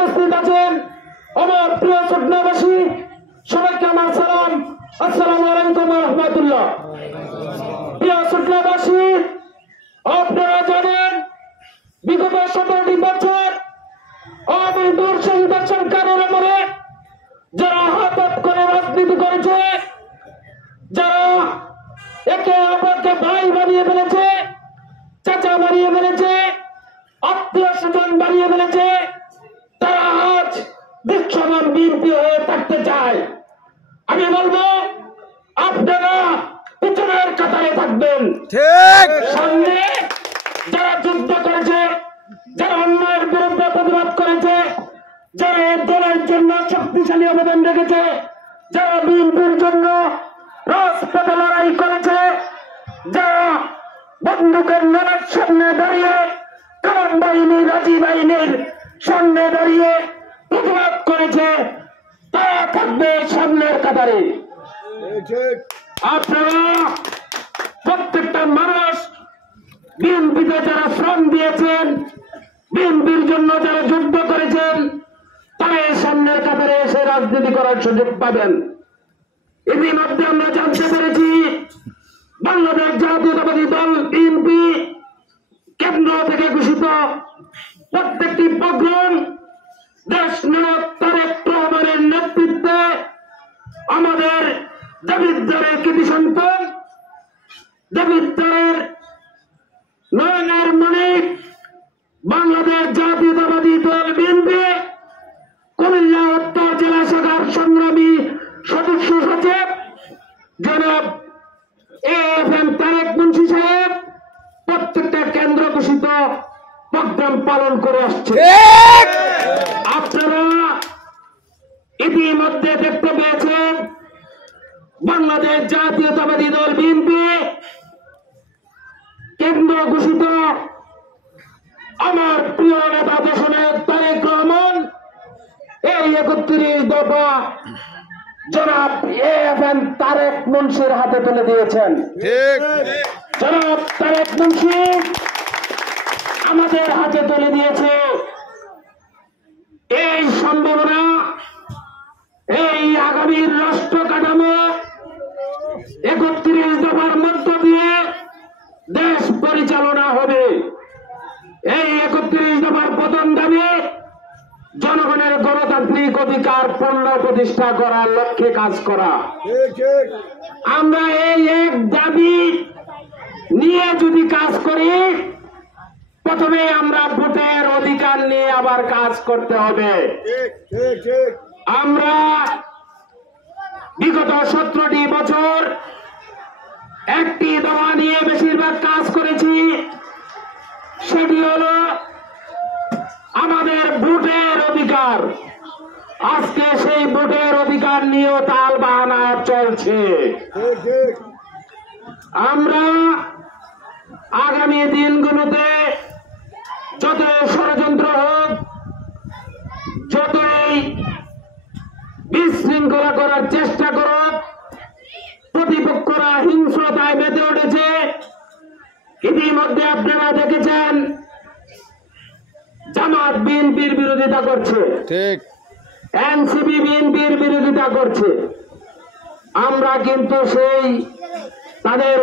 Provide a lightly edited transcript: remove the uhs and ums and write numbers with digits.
উপস্থিত আছেন আমার প্রিয় চট্টগ্রামবাসী, সবাইকে আমার সালাম। আসসালামু আলাইকুম ওয়া রাহমাতুল্লাহ। প্রিয় চট্টগ্রামবাসী, আপনারা জানেন বিগত 17টি বছর আওয়ামী শহীদ সরকারের আমলে যারা হাত করে রাজনীতি করেছে, যারা একে অপরকে ভাই বানিয়ে ফেলেছে, চাচা বানিয়ে ফেলেছে, আত্মীয় স্বজন বানিয়ে ফেলেছে, তারা আজ দৃশ্যমান বিএনপি হয়ে থাকতে চায়। আমি বলবো আপনারা পিছনের কাতারে থাকবেন, ঠিক সামনে যারা যুদ্ধ করেছে, যারা অন্যায়ের বিরুদ্ধে প্রতিবাদ করেছে, যারা দলের জন্য শক্তিশালী অবদান রেখেছে, যারা বিএনপির জন্য রাজপথে লড়াই করেছে, যারা বন্দুকের নলের সামনে দাঁড়িয়ে কামান বাহিনী রাজি বাহিনীর সামনে দাঁড়িয়ে প্রতিবাদ করেছে, তারা থাকবে সামনের কাতারে। আপনারা প্রত্যেকটা মানুষ বিএনপিতে যারা শ্রম দিয়েছেন, বিএনপির জন্য যারা যুদ্ধ করেছেন, তারা সামনের কাতারে এসে রাজনীতি করার সুযোগ পাবেন। ইতিমধ্যে আমরা জানতে পেরেছি বাংলাদেশ জাতীয়তাবাদী দল বিএনপি কেন্দ্র থেকে ঘোষিত প্রত্যেকটি প্রোগ্রাম দেশ নায়ক তারেক রহমানের নেতৃত্বে আমাদের দেবিদ্বারের কৃতি সন্তান, দেবিদ্বারের নয়নের মানিক, বাংলাদেশ জাতীয়তাবাদী দল বিএনপি কুমিল্লা উত্তর জেলা শাখার সংগ্রামী সদস্য সচিব জনাব AFM তারেক মুন্সি সাহেব প্রত্যেকটা কেন্দ্র ঘোষিত প্রোগ্রাম পালন করে আসছে। আপনারা ইতিমধ্যে দেখতে পেয়েছেন বাংলাদেশ জাতীয়তাবাদী দল বিএনপি কেন্দ্র ঘোষিত আমার প্রিয় নেতা দেশনায়ক তারেক রহমান এই 31 দফা জনাব AFM তারেক মুন্সির হাতে তুলে দিয়েছেন। জনাব তারেক মুন্সি আমাদের হাতে তুলে দিয়েছে এই সম্ভাবনা, এই আগামীর রাষ্ট্র কাঠামো 31 দফার মধ্য দিয়ে দেশ পরিচালনা হবে। এই 31 দফার প্রথম দাবি জনগণের গণতান্ত্রিক অধিকার পূর্ণ প্রতিষ্ঠা করার লক্ষ্যে কাজ করা। আমরা এই এক দাবি নিয়ে যদি কাজ করি, প্রথমে আমরা ভোটের অধিকার নিয়ে আবার কাজ করতে হবে। আমরা বিগত 17টি বছর একটি দফা নিয়ে বেশিরভাগ কাজ করেছি, সেটি হলো আমাদের ভোটের অধিকার। আজকে সেই ভোটের অধিকার নিয়েও তাল বাহানা চলছে। আমরা আগামী দিনগুলোতে যত ষড়যন্ত্র হোক, যতই বিশৃঙ্খলা করার চেষ্টা করুক, প্রতিপক্ষরা হিংস্রতায় মেতে উঠেছে। ইতিমধ্যে আপনারা দেখেছেন জামাত বিএনপির বিরোধিতা করছে, এনসিপি বিএনপির বিরোধিতা করছে। আমরা কিন্তু সেই তাদের